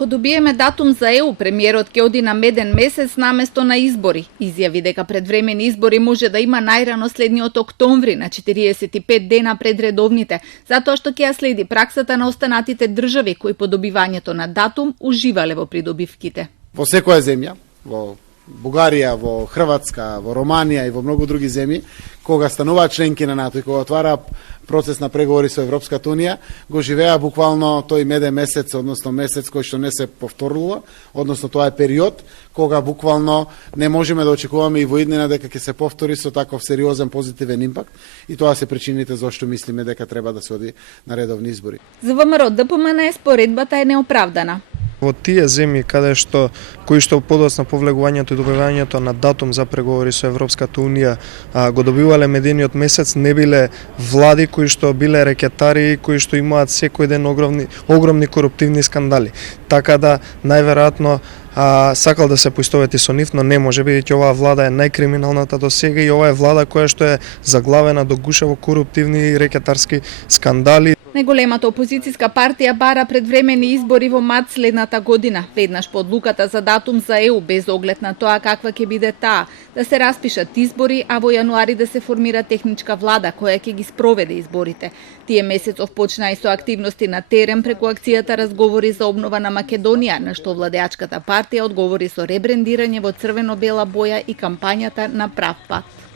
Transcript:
Ако добиеме датум за ЕУ, премиерот ќе оди на меден месец наместо на избори. Изјави дека предвремени избори може да има најрано следниот октомври, на 45 дена пред редовните, затоа што ќе ја следи праксата на останатите држави кои по добивањето на датум уживале во придобивките. Во секоја земја, во Бугарија, во Хрватска, во Романија и во многу други земји, кога стануваат членки на НАТО и кога отвара процес на преговори со Европската унија, го живеа буквално тој меден месец, односно месец кој што не се повторува, односно тоа е период кога буквално не можеме да очекуваме и во иднина дека ќе се повтори со таков сериозен позитивен импакт, и тоа се причините зашто мислиме дека треба да се оди на редовни избори. За ВМРО ДПМН споредбата е неоправдана. Во тие земји кои што подоцна по влегувањето и добивањето на датум за преговори со Европската унија го добивале медениот месец, не биле влади кои што биле рекетари, кои што имаат секој ден огромни коруптивни скандали. Така да најверојатно сакал да се поистовети со нив, но не може, бидејќи оваа влада е најкриминалната до сега и ова е влада која што е заглавена до гуша во коруптивни и рекетарски скандали. Најголемата опозицијска партија бара предвремени избори во март следната година, веднаш по одлуката за датум за ЕУ, без оглед на тоа каква ќе биде таа, да се распишат избори, а во јануари да се формира техничка влада која ќе ги спроведе изборите. Тие месецов почна и со активности на терен преку акцијата Разговори за обнова на Македонија, на што владеачката партија одговори со ребрендирање во црвено-бела боја и кампањата на прав пат.